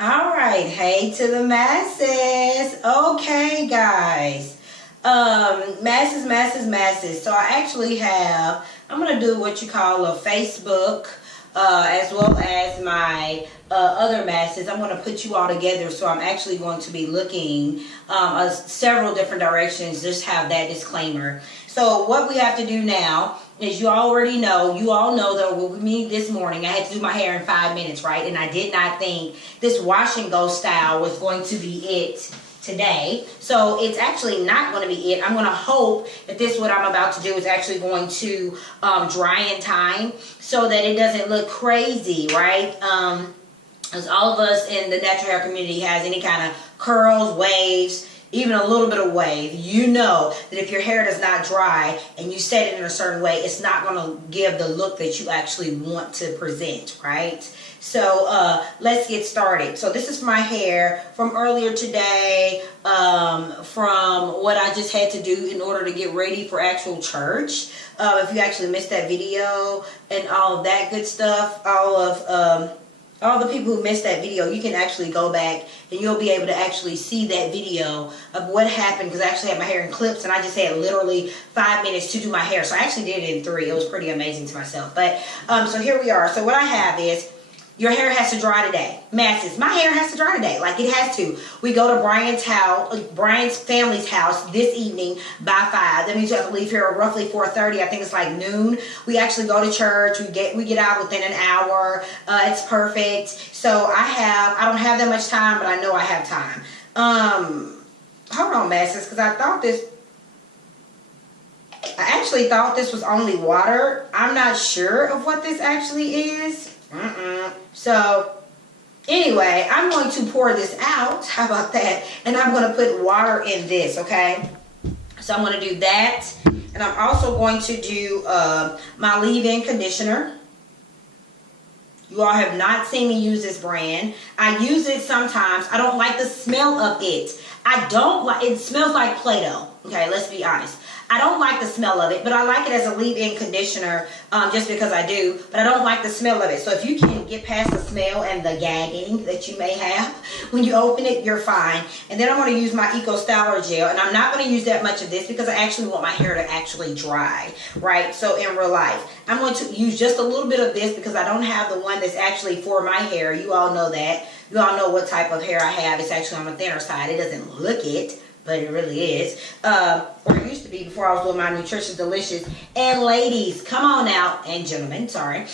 All right, hey to the masses. Okay, guys. Masses. So I actually have, I'm going to do what you call a Facebook, as well as my other masses. I'm going to put you all together. So I'm actually going to be looking several different directions. Just have that disclaimer. So what we have to do now is, you all know that with me this morning, I had to do my hair in 5 minutes, right? And I did not think this wash and go style was going to be it today. So it's actually not going to be it. I'm going to hope that this, what I'm about to do, is actually going to dry in time so that it doesn't look crazy, right? As all of us in the natural hair community has any kind of curls, waves, even a little bit of wave, you know that if your hair does not dry and you set it in a certain way, it's not going to give the look that you actually want to present, right? So let's get started. So this is my hair from earlier today, from what I just had to do in order to get ready for actual church. If you actually missed that video and all of that good stuff, all the people who missed that video, you can actually go back and you'll be able to actually see that video of what happened, because I actually had my hair in clips and I just had literally 5 minutes to do my hair. So I actually did it in 3. It was pretty amazing to myself. But so here we are. So what I have is, your hair has to dry today. Masses, my hair has to dry today. Like, it has to. We go to Brian's family's house this evening by 5. That means you have to leave here at roughly 4:30. I think it's like noon. We actually go to church. We get out within an hour. It's perfect. So I don't have that much time, but I know I have time. Hold on, masses, because I actually thought this was only water. I'm not sure of what this actually is. So anyway, I'm going to pour this out. How about that? And I'm going to put water in this, okay? So I'm going to do that. And I'm also going to do my leave-in conditioner. You all have not seen me use this brand. I use it sometimes. I don't like the smell of it. It smells like Play-Doh. Okay, let's be honest. I don't like the smell of it, but I like it as a leave-in conditioner just because I do, but I don't like the smell of it. So if you can get past the smell and the gagging that you may have when you open it, you're fine. And then I'm going to use my Eco Styler gel, and I'm not going to use that much of this because I actually want my hair to actually dry, right? So in real life, I'm going to use just a little bit of this because I don't have the one that's actually for my hair. You all know that. You all know what type of hair I have. It's actually on the thinner side. It doesn't look it, but it really is. Or it used to be before I was doing my Nutritious Delicious. And ladies, come on now, and gentlemen, sorry.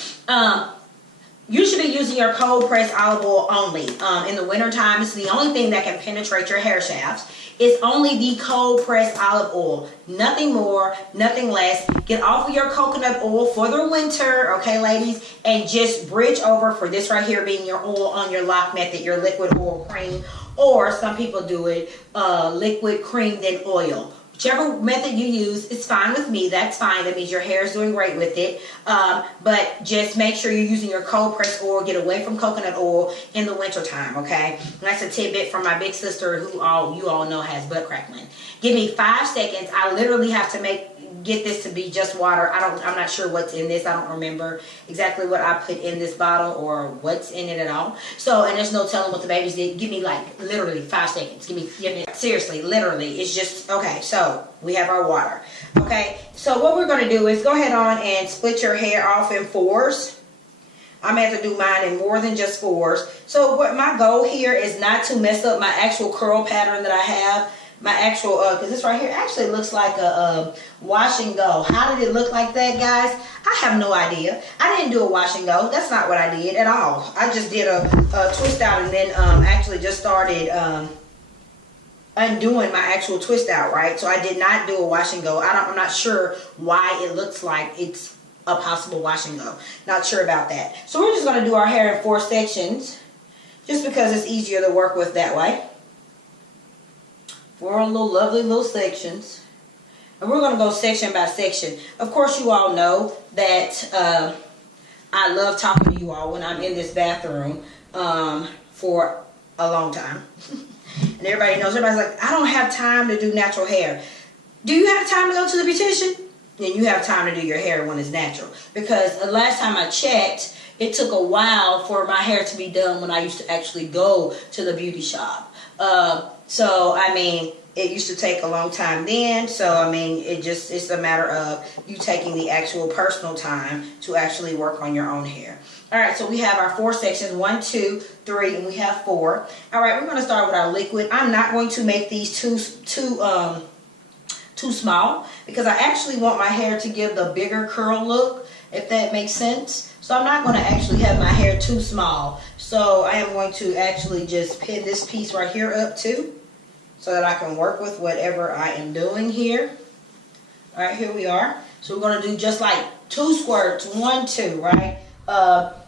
You should be using your cold pressed olive oil only. In the winter time, it's the only thing that can penetrate your hair shafts. It's only the cold pressed olive oil. Nothing more, nothing less. Get off of your coconut oil for the winter, okay, ladies? And just bridge over for this right here being your oil on your lock method, your liquid oil cream. Or some people do it liquid cream then oil. Whichever method you use, it's fine with me. That's fine. That means your hair is doing great with it. But just make sure you're using your cold pressed oil. Get away from coconut oil in the winter time, okay? And that's a tidbit from my big sister who you all know has butt crackling. Give me 5 seconds. I literally have to get this to be just water. I'm not sure what's in this. I don't remember exactly what I put in this bottle or what's in it at all. So, and there's no telling what the babies did. Give me like literally 5 seconds. Give me seriously, literally. It's just, okay, so we have our water. Okay, so what we're going to do is go ahead on and split your hair off in 4s. I'm going to have to do mine in more than just 4s. So what my goal here is not to mess up my actual curl pattern that I have. My actual, because this right here actually looks like a wash and go. How did it look like that, guys? I have no idea. I didn't do a wash and go. That's not what I did at all. I just did a twist out and then actually just started undoing my actual twist out, right? So I did not do a wash and go. I'm not sure why it looks like it's a possible wash and go. Not sure about that. So we're just going to do our hair in 4 sections just because it's easier to work with that way. 4 lovely little sections. And we're going to go section by section. Of course, you all know that I love talking to you all when I'm in this bathroom for a long time. And everybody knows, everybody's like, I don't have time to do natural hair. Do you have time to go to the beautician? Then you have time to do your hair when it's natural. Because the last time I checked, it took a while for my hair to be done when I used to actually go to the beauty shop. So, I mean, it used to take a long time then. So, I mean, it's a matter of you taking the actual personal time to actually work on your own hair. All right, so we have our 4 sections, 1, 2, 3, and we have 4. All right, we're going to start with our liquid. I'm not going to make these too small because I actually want my hair to give the bigger curl look, if that makes sense. So I'm not going to actually have my hair too small. So I am going to actually just pin this piece right here up too, so that I can work with whatever I am doing here. All right, here we are. So we're going to do just like 2 squirts, 1, 2, right?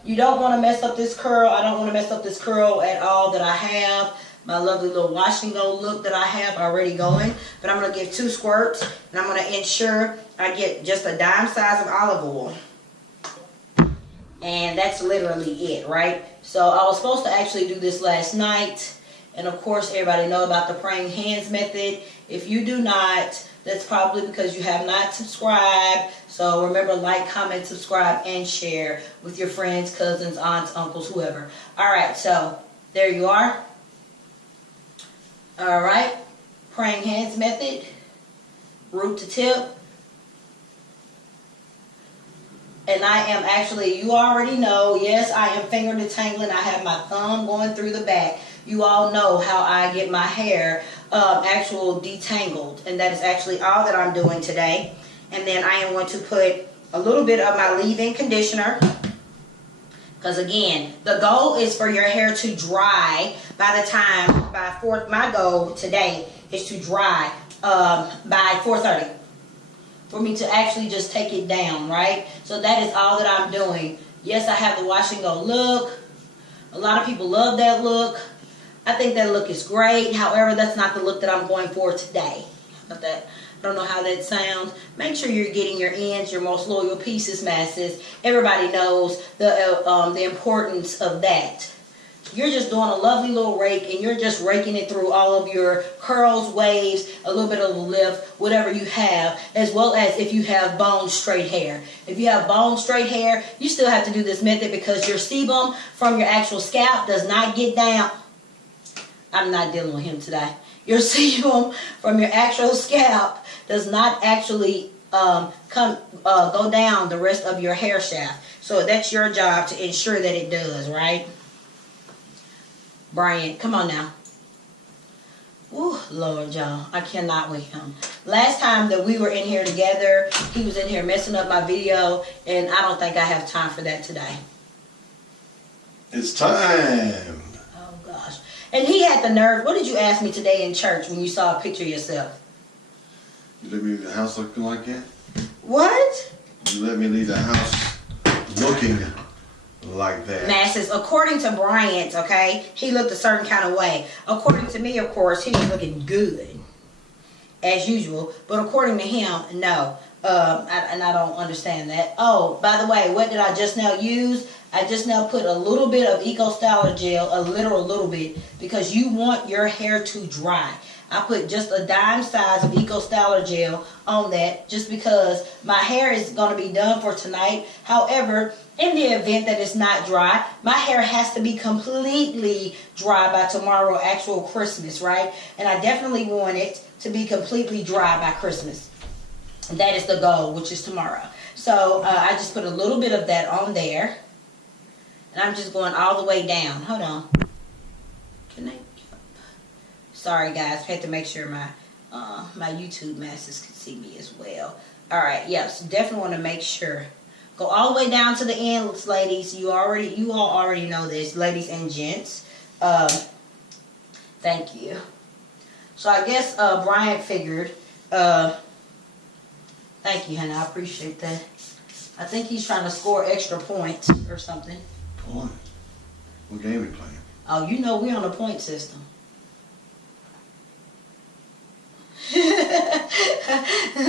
You don't want to mess up this curl. I don't want to mess up this curl at all that I have. My lovely little wash and go look that I have already going. But I'm going to give 2 squirts, and I'm going to ensure I get just a dime size of olive oil. And that's literally it, right? So I was supposed to actually do this last night. And of course, everybody know about the praying hands method. If you do not, that's probably because you have not subscribed. So remember, like, comment, subscribe, and share with your friends, cousins, aunts, uncles, whoever. All right, so there you are. All right, praying hands method, root to tip. And I am actually, you already know, yes, I am finger detangling. I have my thumb going through the back. You all know how I get my hair actual detangled. And that is actually all that I'm doing today. And then I am going to put a little bit of my leave-in conditioner. Because again, the goal is for your hair to dry by the time, my goal today is to dry by 4:30. For me to actually just take it down, right? So that is all that I'm doing. Yes, I have the wash and go look. A lot of people love that look. I think that look is great. However, that's not the look that I'm going for today. How about that? I don't know how that sounds. Make sure you're getting your ends, your most loyal pieces, masses. Everybody knows the importance of that. You're just doing a lovely little rake, and you're just raking it through all of your curls, waves, a little bit of a lift, whatever you have, as well as if you have bone straight hair. If you have bone straight hair, you still have to do this method because your sebum from your actual scalp does not get down. I'm not dealing with him today. Your sebum from your actual scalp does not actually go down the rest of your hair shaft. So that's your job to ensure that it does, right? Bryant, come on now. Ooh, Lord, y'all. I cannot with him. Last time that we were in here together, he was in here messing up my video, and I don't think I have time for that today. It's time. Oh, gosh. And he had the nerve. What did you ask me today in church when you saw a picture of yourself? You let me leave the house looking like that? What? You let me leave the house looking like that. Masses, according to Bryant, okay, he looked a certain kind of way. According to me, of course, he was looking good, as usual. But according to him, no. And I don't understand that. Oh, by the way, what did I just now use? I just now put a little bit of Eco Styler gel, a little bit, because you want your hair to dry. I put just a dime size of Eco Styler gel on that just because my hair is going to be done for tonight. However, in the event that it's not dry, my hair has to be completely dry by tomorrow, actual Christmas, right? And I definitely want it to be completely dry by Christmas. And that is the goal, which is tomorrow. So I just put a little bit of that on there. And I'm just going all the way down. Hold on. Can I? Sorry, guys. I had to make sure my my YouTube masses could see me as well. All right. Yes, definitely want to make sure. Go all the way down to the ends, ladies. You all already know this, ladies and gents. Thank you. So I guess Bryant figured. Thank you, honey. I appreciate that. I think he's trying to score extra points or something. Points? What game are we playing? Oh, you know we're on a point system.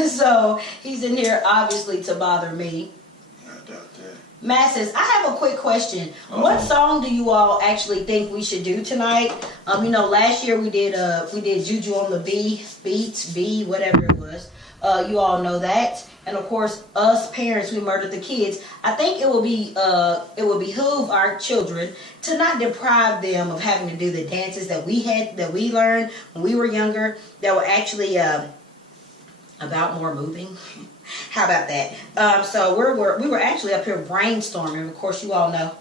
So he's in here obviously to bother me. I doubt that. Masses, I have a quick question. What song do you all actually think we should do tonight? You know, last year we did Juju on the B, Beats, B, whatever it was. You all know that. and of course us parents, we murdered the kids. I think it will behoove our children to not deprive them of having to do the dances that we learned when we were younger, that were actually about more moving. How about that? So we were actually up here brainstorming. Of course, you all know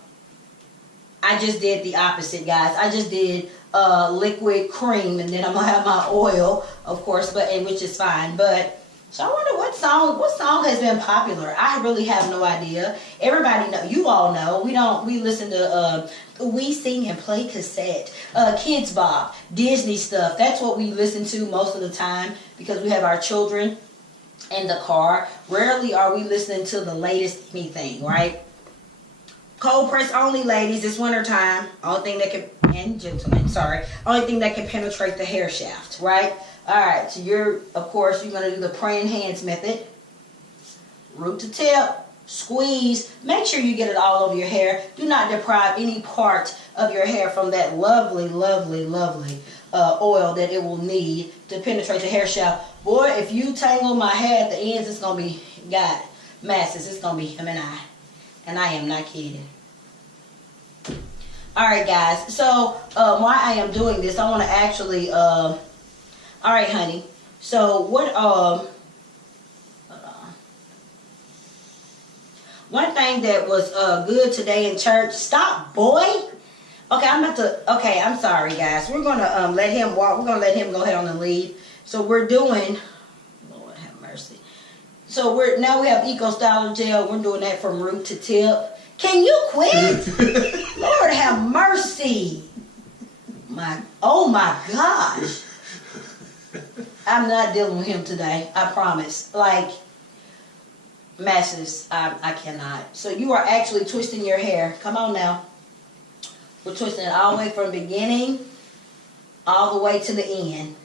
I just did the opposite, guys. I just did liquid cream, and then I'm gonna have my oil, of course, which is fine. But so I wonder what song has been popular. I really have no idea. Everybody know, you all know. We listen to we sing and play cassette, Kids Bop, Disney stuff. That's what we listen to most of the time because we have our children in the car. Rarely are we listening to the latest anything, right? Cold press only, ladies. It's winter time. Only thing that can, and gentlemen, sorry, only thing that can penetrate the hair shaft, right? All right. So of course, you're gonna do the praying hands method. Root to tip, squeeze. Make sure you get it all over your hair. Do not deprive any part of your hair from that lovely, lovely, lovely oil that it will need to penetrate the hair shaft. Boy, if you tangle my hair at the ends, it's gonna be masses. It's gonna be him and I. And I am not kidding. Alright, guys. So, why I am doing this, I want to actually, alright, honey. So, one thing that was good today in church, stop, boy. Okay, I'm sorry, guys. We're going to let him walk. We're going to let him go ahead on and leave. So, we're doing, Lord have mercy. So now we have Eco Styler Gel. We're doing that from root to tip. Can you quit? Lord have mercy. Oh my gosh. I'm not dealing with him today. I promise. Like, masses, I cannot. So you are actually twisting your hair. Come on now. We're twisting it all the way from the beginning all the way to the end.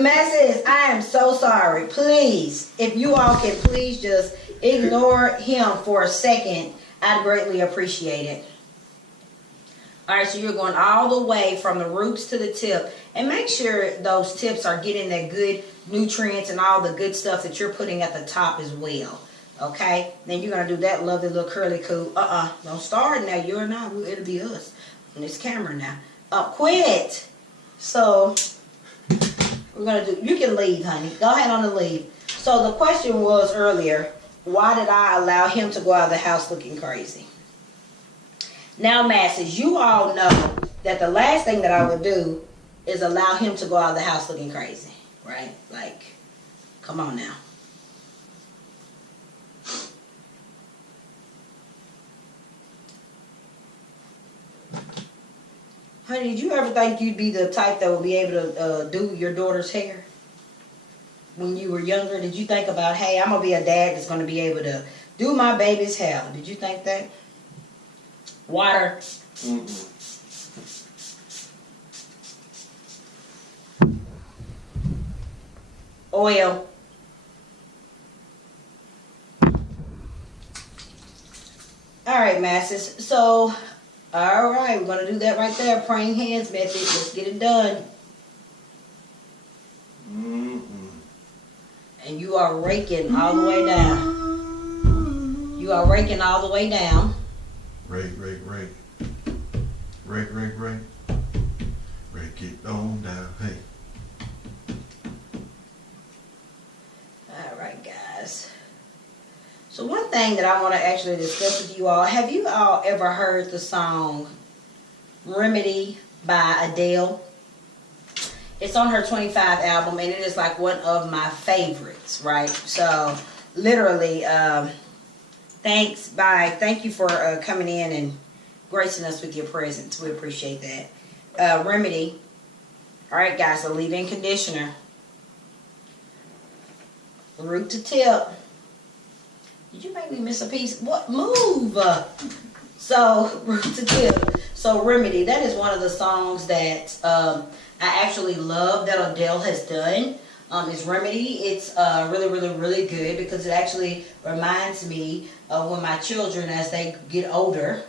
Masses, I am so sorry. Please, if you all can please just ignore him for a second, I'd greatly appreciate it. Alright, so you're going all the way from the roots to the tip. And make sure those tips are getting that good nutrients and all the good stuff that you're putting at the top as well. Okay? Then you're going to do that lovely little curly cool. Don't start now. You're not. It'll be us on this camera now. Quit. So, we're going to do, you can leave, honey. Go ahead on and leave. So, the question was earlier, why did I allow him to go out of the house looking crazy? Now, masses, you all know that the last thing that I would do is allow him to go out of the house looking crazy. Right? Like, come on now. Honey, did you ever think you'd be the type that would be able to do your daughter's hair? When you were younger, did you think about, hey, I'm going to be a dad that's going to be able to do my baby's hair? Did you think that? Water. Mm-mm. Oil. Alright, masses. So, alright, we're going to do that right there. Praying hands method. Let's get it done. Mm-mm. And you are raking all the way down. You are raking all the way down. Rake. Rake it on down. Hey. Alright, guys. So one thing that I want to actually discuss with you all, have you all ever heard the song Remedy by Adele? It's on her 25 album, and it is like one of my favorites, right? So, literally, thank you for coming in and gracing us with your presence. We appreciate that. Remedy. Alright, guys, so leave-in conditioner. Root to tip. Did you make me miss a piece? What? Move! So, root to tip. So, Remedy. That is one of the songs that I actually love that Adele has done. It's Remedy. It's really, really, really good because it actually reminds me of when my children, as they get older,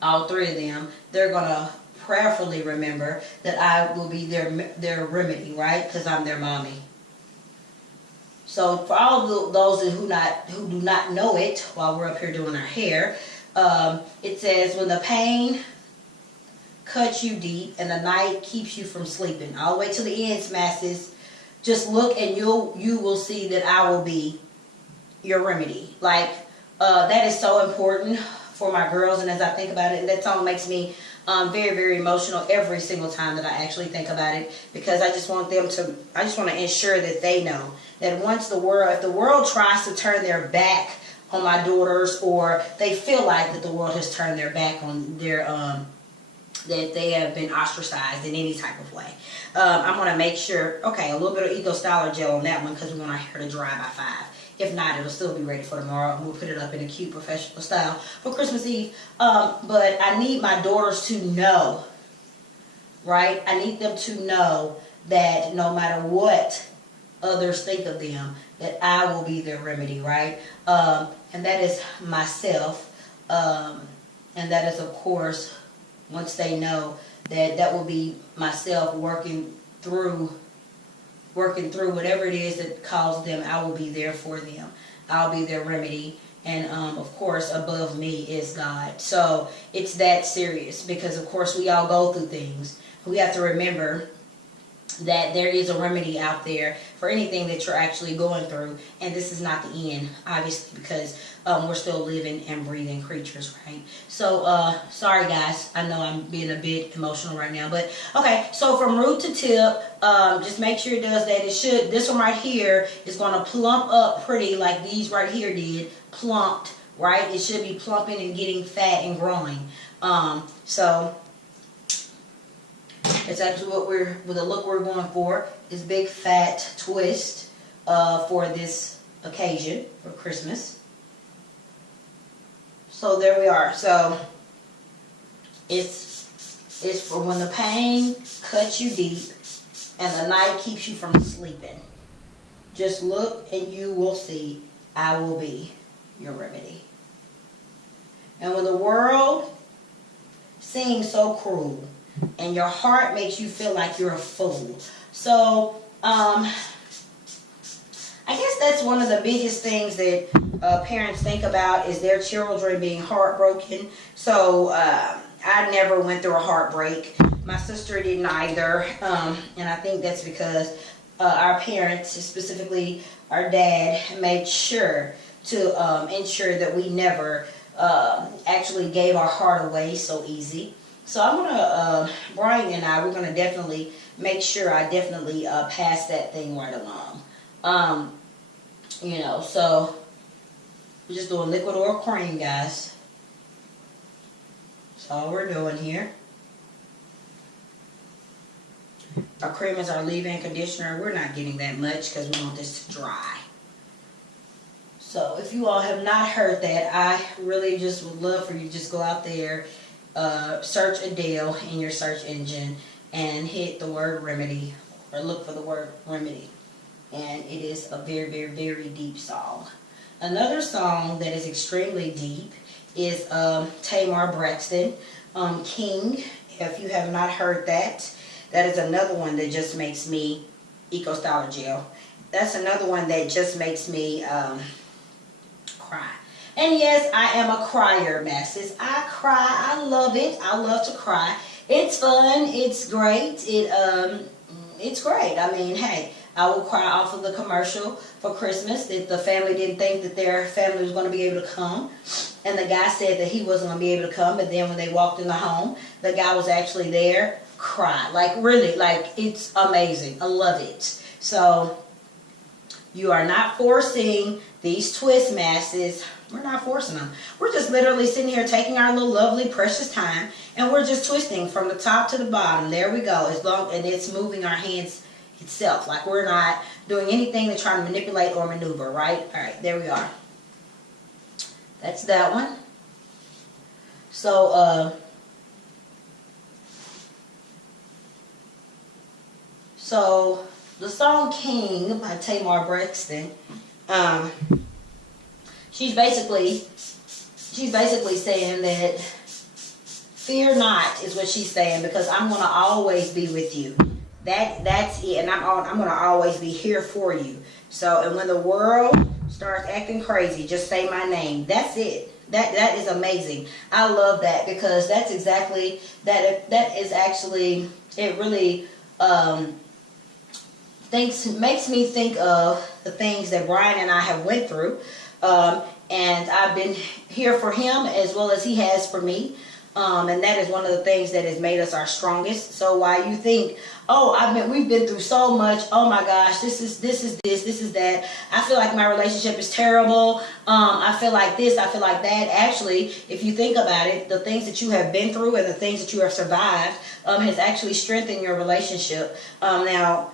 all three of them, they're going to prayerfully remember that I will be their remedy, right? Because I'm their mommy. So for all of those who do not know it, while we're up here doing our hair, it says, when the pain cuts you deep and the night keeps you from sleeping. All the way to the end, masses. Just look and you will see that I will be your remedy. Like, that is so important for my girls, and as I think about it, and that song makes me very, very emotional every single time that I actually think about it, because I just want to ensure that they know that once if the world tries to turn their back on my daughters, or they feel like that the world has turned their back on their, that they have been ostracized in any type of way, I'm going to make sure, okay, a little bit of Eco Styler gel on that one, because we want our hair to dry by 5. If not, it'll still be ready for tomorrow, and we'll put it up in a cute professional style for Christmas Eve. But I need my daughters to know, right? I need them to know that no matter what others think of them, that I will be their remedy, right? And that is myself. And that is, of course, once they know that will be myself working through whatever it is that calls them. I will be there for them. I'll be their remedy. And of course, above me is God. So it's that serious, because of course we all go through things. We have to remember that there is a remedy out there for anything that you're actually going through, and this is not the end, obviously, because we're still living and breathing creatures, right? So sorry guys, I know I'm being a bit emotional right now, but okay. So from root to tip, just make sure it does that. This one right here is going to plump up pretty, like these right here did, plumped, right? It should be plumping and getting fat and growing. So it's actually with the look we're going for, this big fat twist for this occasion, for Christmas. So there we are. So it's for when the pain cuts you deep and the night keeps you from sleeping. Just look and you will see I will be your remedy. And when the world seems so cruel, and your heart makes you feel like you're a fool. So, I guess that's one of the biggest things that parents think about, is their children being heartbroken. So, I never went through a heartbreak. My sister didn't either. And I think that's because our parents, specifically our dad, made sure to ensure that we never actually gave our heart away so easy. So I'm going to, Brian and I, we're going to definitely make sure I definitely pass that thing right along. You know, so we're just doing liquid or cream, guys. That's all we're doing here. Our cream is our leave-in conditioner. We're not getting that much because we want this to dry. So if you all have not heard that, I really just would love for you to just go out there, search Adele in your search engine and hit the word remedy, or look for the word remedy. And it is a very, very, very deep song. Another song that is extremely deep is Tamar Braxton, King. If you have not heard that, that is another one that just makes me, Eco Styler Gel. That's another one that just makes me cry. And yes, I am a crier, masses. I cry. I love it. I love to cry. It's fun. It's great. It's great. I mean, hey, I will cry off of the commercial for Christmas that the family didn't think that their family was going to be able to come. And the guy said that he wasn't going to be able to come. But then when they walked in the home, the guy was actually there. Cry. Like, really, like, it's amazing. I love it. So, you are not forcing these twist masses. We're not forcing them. We're just literally sitting here taking our little lovely precious time, and we're just twisting from the top to the bottom. There we go. And it's moving our hands itself. Like, we're not doing anything to try to manipulate or maneuver, right? All right, there we are. That's that one. So, the song King by Tamar Braxton, she's basically saying that fear not, is what she's saying, because I'm going to always be with you. That's it. And I'm gonna always be here for you. So, and when the world starts acting crazy, just say my name. That's it. That is amazing. I love that, because that's exactly that. That is actually, it really makes me think of the things that Brian and I have went through, and I've been here for him as well as he has for me. And that is one of the things that has made us our strongest. So while you think, oh, we've been through so much, oh my gosh, this is that, I feel like my relationship is terrible, I feel like this, I feel like that. Actually, if you think about it, the things that you have been through and the things that you have survived has actually strengthened your relationship. Now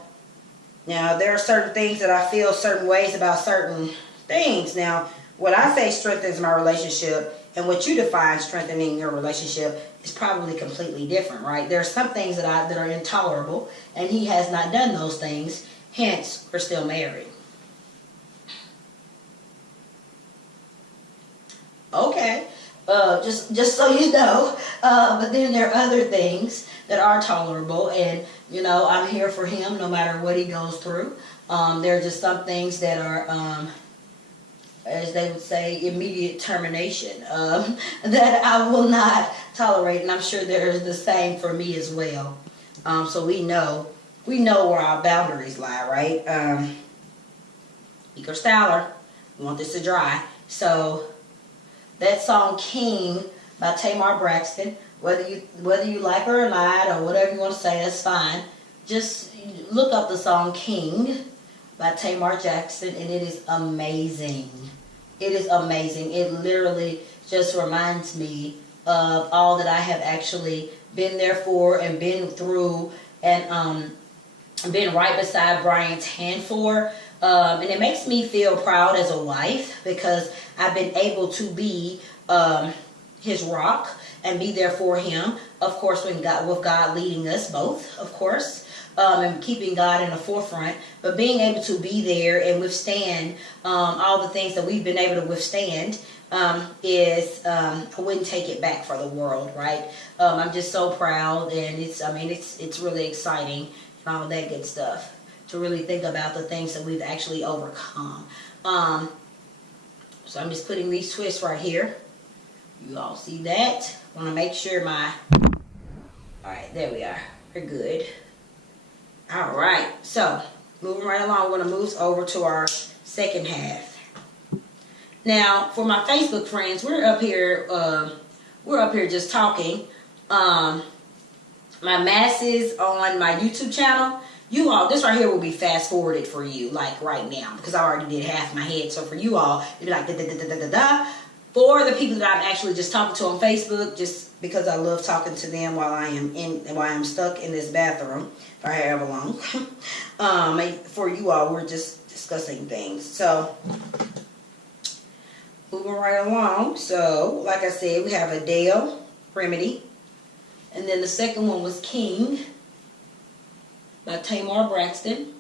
there are certain things that I feel certain ways about certain things. Now, what I say strengthens my relationship and what you define strengthening your relationship is probably completely different, right? There are some things that are intolerable, and he has not done those things, hence we're still married. Okay, just so you know, but then there are other things that are tolerable, and I'm here for him no matter what he goes through. There are just some things that are as they would say, immediate termination, that I will not tolerate, and I'm sure there's the same for me as well. So we know where our boundaries lie, right? Eco Styler, we want this to dry. So that song "King" by Tamar Braxton, whether you like her or not, or whatever you want to say, that's fine. Just look up the song "King" by Tamar Jackson, and it is amazing. It is amazing. It literally just reminds me of all that I have actually been there for and been through, and been right beside Brian's hand for. And it makes me feel proud as a wife, because I've been able to be his rock and be there for him. Of course, with God leading us both, of course. And keeping God in the forefront, but being able to be there and withstand all the things that we've been able to withstand is I wouldn't take it back for the world, right? I'm just so proud, and it's really exciting and all that good stuff to really think about the things that we've actually overcome. So I'm just putting these twists right here. You all see that? I want to make sure all right, there we are. We're good. All right, so moving right along, we're going to move over to our second half. Now, for my Facebook friends, we're up here just talking. My masses on my YouTube channel, you all, this right here will be fast forwarded for you, like right now, because I already did half my head. So for you all, it'll be like da da da da da da. For the people that I'm actually just talking to on Facebook, just because I love talking to them while I'm stuck in this bathroom for however long. For you all, we're just discussing things. So moving right along. So like I said, we have Adele, Remedy, and then the second one was King by Tamar Braxton.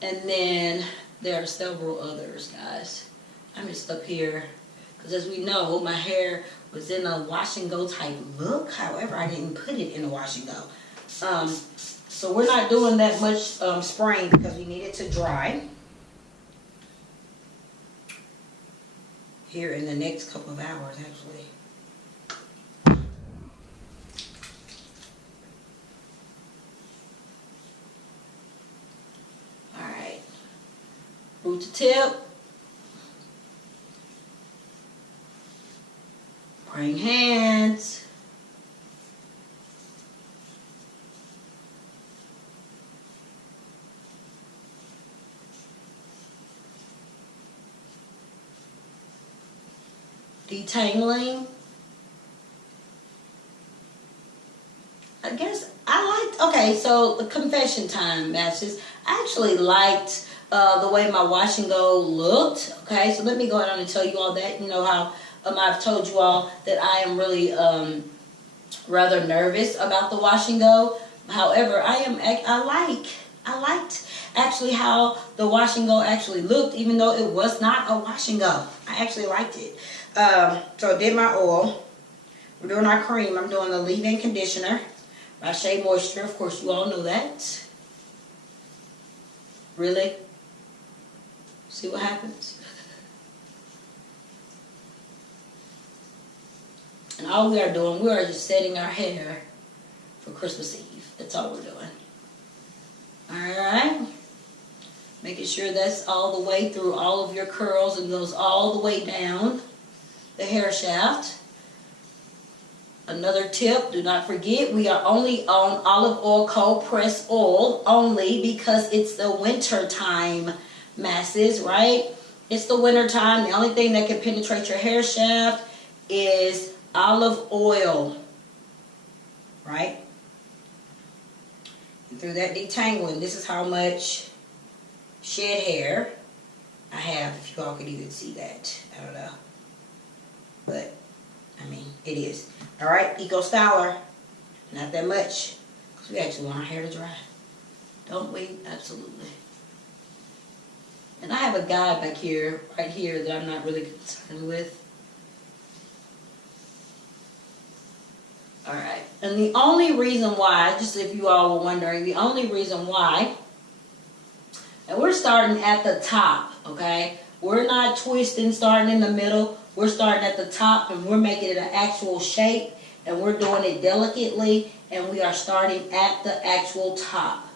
And then there are several others, guys. I'm just up here because, as we know, my hair was in a wash and go type look. However, I didn't put it in a wash and go. So we're not doing that much spraying because we need it to dry here in the next couple of hours, actually. Root to tip, praying hands, detangling. I guess I liked, okay, so the confession time matches. I actually liked the way my wash and go looked. Okay, so let me go ahead and tell you all that. You know how I've told you all that I am really rather nervous about the wash and go. However, I liked actually how the wash and go actually looked, even though it was not a wash and go. I actually liked it. So I did my oil, We're doing our cream. I'm doing the leave-in conditioner by Shea Moisture. Of course, you all know that. Really? See what happens? And all we are doing, we are just setting our hair for Christmas Eve. That's all we're doing. Alright? Making sure that's all the way through all of your curls and goes all the way down the hair shaft. Another tip, do not forget, we are only on olive oil, cold pressed oil only because it's the winter time masses, right? It's the winter time. The only thing that can penetrate your hair shaft is olive oil, right? And through that detangling, this is how much shed hair I have, if you all could even see that. I don't know. But, I mean, it is. Alright, Eco Styler. Not that much. Because we actually want our hair to dry. Don't we? Absolutely. And I have a guide back here, right here, that I'm not really concerned with. Alright. And the only reason why, just if you all were wondering, the only reason why, and we're starting at the top, okay? We're not twisting, starting in the middle. We're starting at the top and we're making it an actual shape and we're doing it delicately and we are starting at the actual top,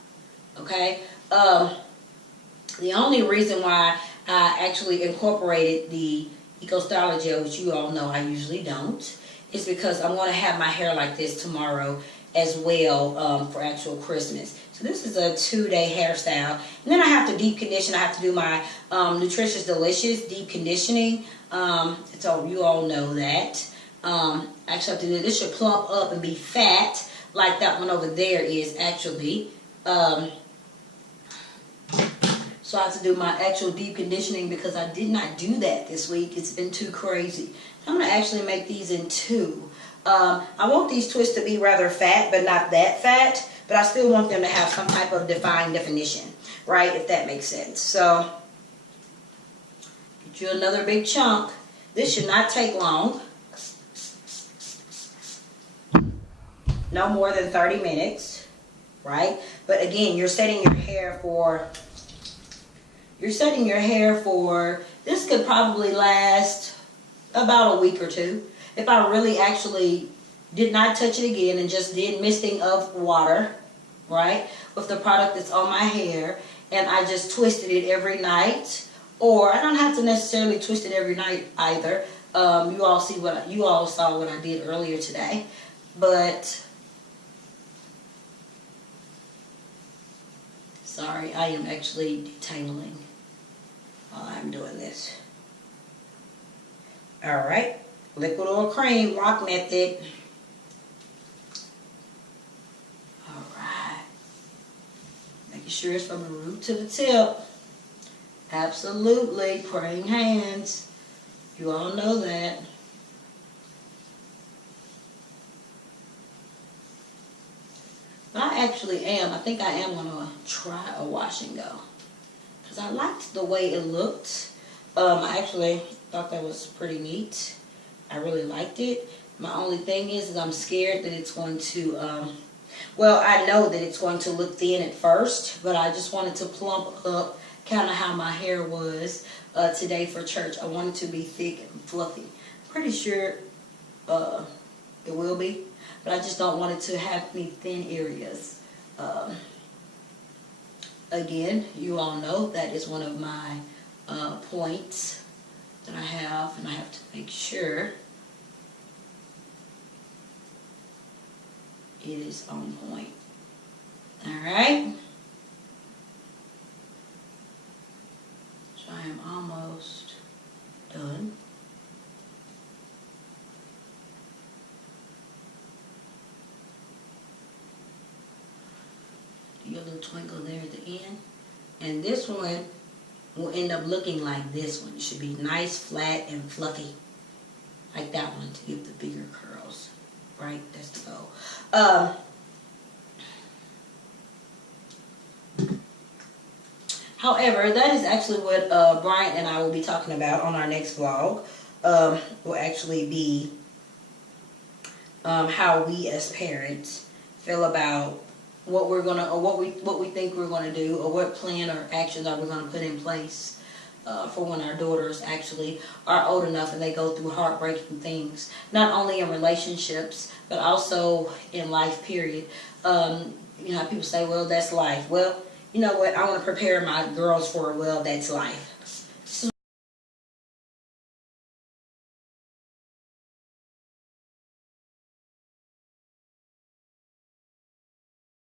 okay? The only reason why I actually incorporated the Eco Styler Gel, which you all know I usually don't, is because I'm going to have my hair like this tomorrow as well for actual Christmas. So this is a 2-day hairstyle. And then I have to deep condition. I have to do my Nutritious Delicious deep conditioning. So you all know that. Actually, I have to do this. This should plump up and be fat like that one over there is actually. So I have to do my actual deep conditioning because I did not do that this week. It's been too crazy. I'm going to actually make these in 2. I want these twists to be rather fat, but not that fat. But I still want them to have some type of defined definition, right? If that makes sense. So, get you another big chunk. This should not take long. No more than 30 minutes, right? But again, you're setting your hair for... This could probably last about a week or 2. If I really actually did not touch it again and just did misting of water, right, with the product that's on my hair, and I just twisted it every night, or I don't have to necessarily twist it every night either. You all saw what I did earlier today, but sorry, I am actually detangling while I'm doing this. All right. Liquid oil cream, rock method. Alright. Making sure it's from the root to the tip. Absolutely. Praying hands. You all know that. But I actually am. I think I am going to try a wash and go. Because I liked the way it looked. I actually thought that was pretty neat. I really liked it. My only thing is I'm scared that it's going to, well, I know that it's going to look thin at first, but I just wanted to plump up kind of how my hair was today for church. I want it to be thick and fluffy. Pretty sure it will be, but I just don't want it to have any thin areas. Again, you all know that is one of my points that I have, and I have to make sure it is on point. Alright? So I am almost done. Do your little twinkle there at the end. And this one will end up looking like this one. It should be nice, flat, and fluffy. Like that one to give the bigger curls. Right? That's the goal. However, that is actually what Bryant and I will be talking about on our next vlog. Will actually be how we as parents feel about what we're gonna, or what we think we're gonna do, or what plan or actions are we gonna put in place for when our daughters actually are old enough and they go through heartbreaking things, not only in relationships but also in life. Period. You know how people say, "Well, that's life." Well, you know what? I want to prepare my girls for, well, that's life.